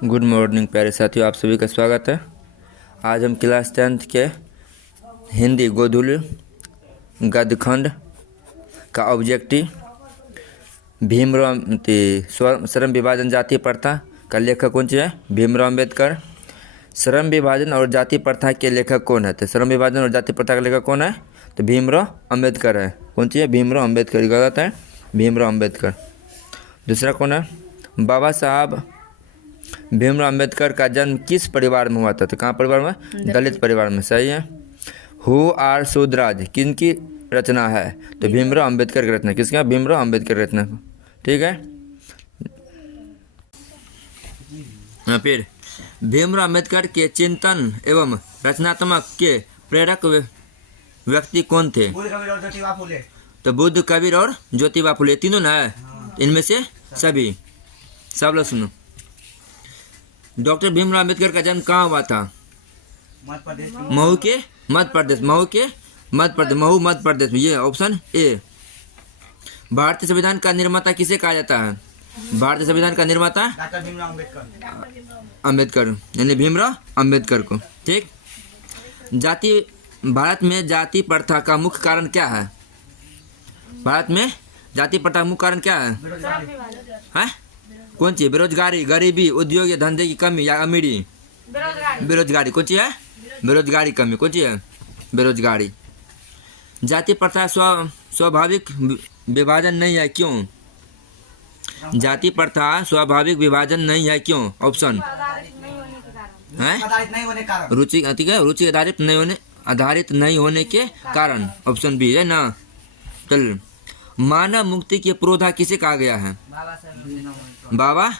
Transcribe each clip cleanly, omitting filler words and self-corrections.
Good morning प्यारे साथियों, आप सभी का स्वागत है। आज हम क्लास 10th के हिंदी गोधुल गद्यखंड का ऑब्जेक्टिव भीमराव श्रम विभाजन जाति प्रथा का लेखक कौन है? भीमराव अम्बेडकर। श्रम विभाजन और जाति प्रथा के लेखक कौन है? तो श्रम विभाजन और जाति प्रथा का लेखक कौन है? तो भीमराव अम्बेडकर है। कौन सी है? भीमराव अम्बेडकर। गलत है, भीमराव अम्बेडकर। दूसरा कौन है? बाबा साहब भीमराव अम्बेडकर का जन्म किस परिवार में हुआ था? तो कहाँ परिवार में? दलित परिवार में। सही है। हु आर शूद्राज किनकी रचना है? तो भीमराव अम्बेडकर की रचना। किसका? भीमराव अम्बेडकर की रचना। ठीक है। फिर भीमराव अम्बेडकर के चिंतन एवं रचनात्मक के प्रेरक व्यक्ति कौन थे? तो बुद्ध, कबीर और ज्योतिबा फुले। तीनों ना है, इनमें से सभी। सब लोग सुनो। डॉक्टर भीमराव अम्बेडकर का जन्म कहाँ हुआ था? महू के मध्य प्रदेश। महू के मध्य प्रदेश। महू मध्य प्रदेश में। ये ऑप्शन ए। भारतीय संविधान का निर्माता किसे कहा जाता है? भारतीय संविधान का निर्माता अम्बेडकर, यानी भीमराव अम्बेडकर को। ठीक। भारत में जाति प्रथा का मुख्य कारण क्या है? भारत में जाति प्रथा का मुख्य कारण क्या है? कौन सी? बेरोजगारी, गरीबी, उद्योग या धंधे की कमी या अमीरी? बेरोजगारी। कौन सी है? बेरोजगारी कमी। कौन सी है? बेरोजगारी। जाति प्रथा स्वाभाविक विभाजन नहीं है, क्यों? जाति प्रथा स्वाभाविक विभाजन नहीं है, क्यों? ऑप्शन है रुचि, ठीक है, रुचि आधारित नहीं होने के कारण। ऑप्शन बी है ना। चल, मानव मुक्ति के पुरोधा किसे कहा गया है? बाबा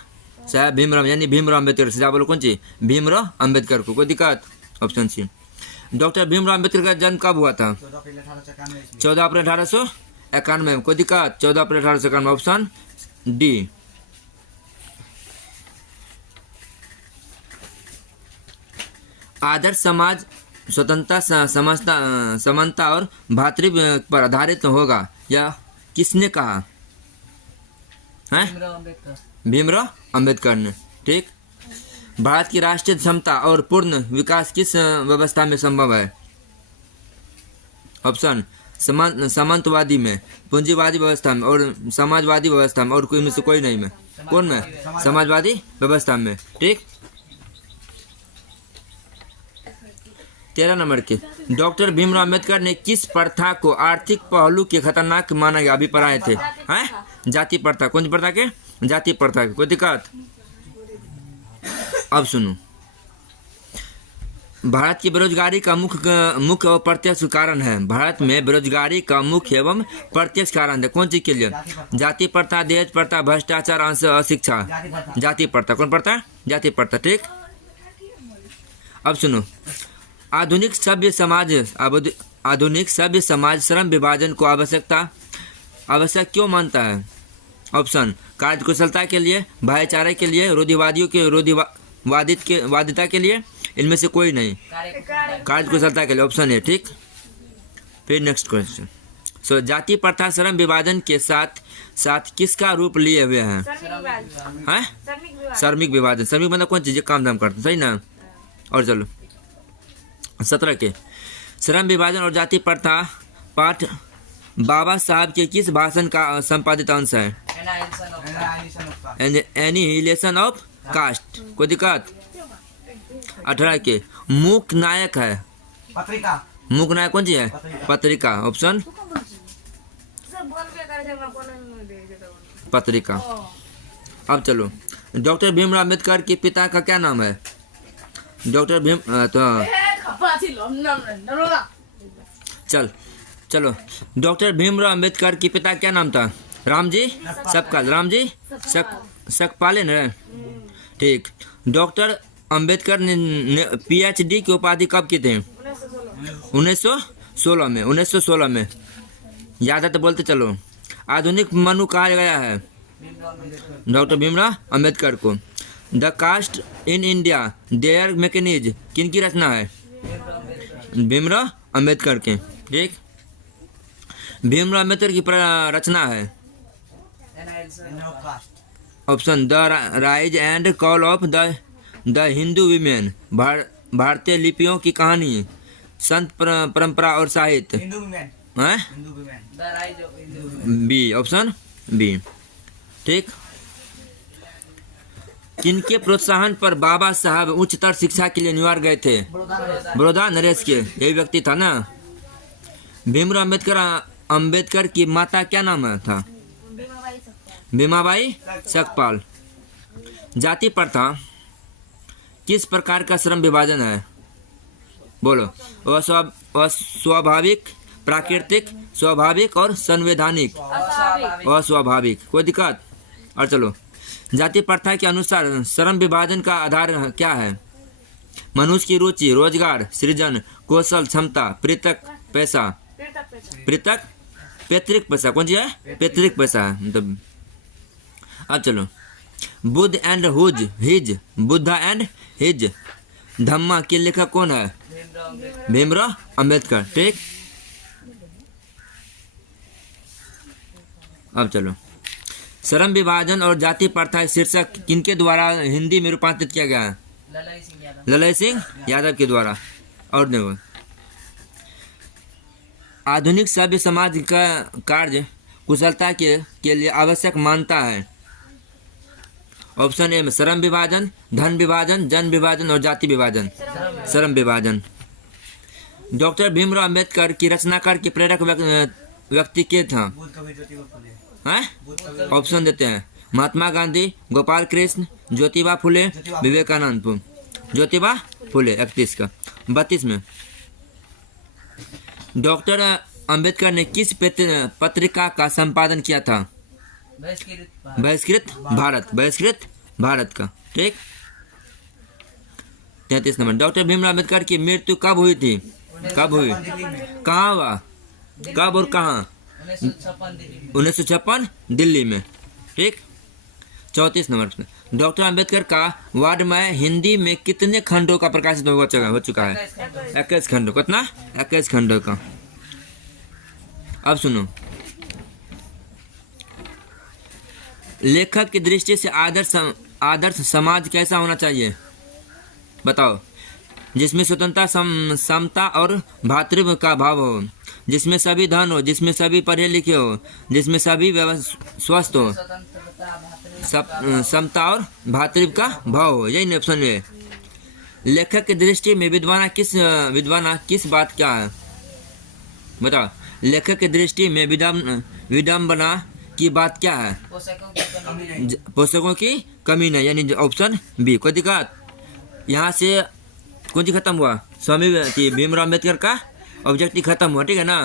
साहब भीमराव, यानी भीमराव अम्बेडकर। सीधा बोलो कौन सी? भीमराव अम्बेडकर को। कोई दिक्कत? Option C. Doctor Bhimrao Ambedkar का जन्म कब हुआ था? 14 अप्रैल 1891 में। कोई दिक्कत? 14 अप्रैल 1891। Option D. आदर्श समाज स्वतंत्रता, समानता और भातृत्व पर आधारित होगा, यह किसने कहा है? भीमराव अम्बेडकर ने। ठीक। भारत की राष्ट्रीय क्षमता और पूर्ण विकास किस व्यवस्था में संभव है? ऑप्शन सामंतवादी में, पूंजीवादी व्यवस्था में और समाजवादी व्यवस्था में, और कोई में से कोई नहीं में। कौन में? समाजवादी व्यवस्था में। ठीक। 13 नंबर के, डॉक्टर भीमराव अम्बेडकर ने किस प्रथा को आर्थिक पहलू के खतरनाक माना गया? अभिप्राय थे हैं? जाति प्रथा। कौन सी प्रथा के? जाति प्रथा के। कोई दिक्कत? अब सुनो। भारत की बेरोजगारी का मुख्य और प्रत्यक्ष कारण है। भारत में बेरोजगारी का मुख्य एवं प्रत्यक्ष कारण है। कौन चीज के लिए? जाति प्रथा, दहेज प्रथा, भ्रष्टाचार, अशिक्षा। जाति प्रथा। कौन प्रथा? जाति प्रथा। ठीक। अब सुनो। आधुनिक सभ्य समाज श्रम विभाजन को आवश्यक क्यों मानता है? ऑप्शन कार्यकुशलता के लिए, भाईचारे के लिए, वादिता के लिए, इनमें से कोई नहीं। कार्यकुशलता के लिए। ऑप्शन है। ठीक। फिर नेक्स्ट क्वेश्चन। जाति प्रथा श्रम विभाजन के साथ किसका रूप लिए हुए हैं? श्रमिक विभाजन। श्रमिक मतलब कौन चीज? काम धाम करते। सही ना। और चलो 17 के, श्रम विभाजन और जाति प्रथा पाठ बाबा साहब के किस भाषण का संपादित अंश है? Annihilation of caste. कोई दिक्कत? 18 के, मुख्य नायक है पत्रिका। मुख्य नायक कौन सी है? पत्रिका। ऑप्शन पत्रिका। अब चलो, डॉक्टर भीमराव अम्बेडकर के पिता का क्या नाम है? डॉक्टर भीम चलो, डॉक्टर भीमराव अम्बेडकर के पिता क्या नाम था? रामजी सकपाले न। ठीक। डॉक्टर अम्बेडकर ने PhD की उपाधि कब की थे? 1916 में। याद है तो बोलते चलो। आधुनिक मनु कहा गया है डॉक्टर भीमराव अम्बेडकर को। The caste in India their mechanism किनकी रचना है? भीमराव अम्बेडकर के। ठीक। भीमराव अम्बेडकर की रचना है option the rise and call of the the Hindu women, भारतीय लिपियों की कहानी, संत परंपरा और साहित्य। हिंदू वुमेन, हैं? Hindu women, the rise of Hindu. B, option B. ठीक। किनके प्रोत्साहन पर बाबा साहब उच्चतर शिक्षा के लिए न्यूयॉर्क गए थे? बड़ौदा नरेश के, यही व्यक्ति था ना। भीमराव अंबेडकर की माता क्या नाम था? भीमाबाई सकपाल। जाति प्रथा किस प्रकार का श्रम विभाजन है? बोलो। अस्वाभाविक, प्राकृतिक, स्वाभाविक और संवैधानिक। अस्वाभाविक। कोई दिक्कत? और चलो, जाति प्रथा के अनुसार श्रम विभाजन का आधार क्या है? मनुष्य की रुचि, रोजगार, सृजन, कौशल, क्षमता, पृथक पैसा। पैतृक पैसा कौन सी है? पैतृक पैसा है मतलब। अब चलो, Buddha and his, Buddha and his Dhamma के लेखक कौन है? भीमराव अंबेडकर। ठीक। अब चलो, श्रम विभाजन और जाति प्रथा शीर्षक किनके द्वारा हिंदी में रूपांतरित किया गया है? ललय सिंह यादव के द्वारा। और देखो, आधुनिक सभ्य समाज का कार्य कुशलता के लिए आवश्यक मानता है। ऑप्शन ए में श्रम विभाजन, धन विभाजन, जन विभाजन और जाति विभाजन। श्रम विभाजन। डॉक्टर भीमराव अंबेडकर की रचनाकार के प्रेरक व्यक्ति के था? बुद्ध कबीर ज्योतिबा फुले, हैं? ऑप्शन देते हैं। महात्मा गांधी, गोपाल कृष्ण, ज्योतिबा फुले, विवेकानंद। ज्योतिबा फुले 31 का। 32 में डॉक्टर अंबेडकर ने किस पत्रिका का संपादन किया था? बहिष्कृत भारत का। ठीक। 33 नंबर, डॉक्टर भीमराव अंबेडकर की मृत्यु कब हुई थी? कब हुई? कहाँ हुआ? कब और कहाँ? 1956 दिल्ली में। ठीक। 34 नंबर, डॉक्टर अंबेडकर का वाङ्मय हिंदी में कितने खंडों का प्रकाशित हो चुका है? 21 खंडों। कितना? 21 खंडों का। अब सुनो, लेखक की दृष्टि से आदर्श समाज कैसा होना चाहिए? बताओ। जिसमें स्वतंत्रता, समता और भातृत्व का भाव हो, जिसमें सभी धन हो, जिसमें सभी पढ़े लिखे हो, जिसमें सभी स्वस्थ हो, समता और भातृत्व का भाव हो। यही ऑप्शन है। लेखक की दृष्टि में विद्वाना किस बात क्या है? बताओ। लेखक की दृष्टि में विडम्बना की बात क्या है? पोषकों की कमी नहीं, यानी ऑप्शन बी। कोई दिक्कत? यहाँ से कौन सी खत्म हुआ? स्वामी भीमराव अम्बेडकर का ऑब्जेक्टिव खत्म हुआ। ठीक है ना।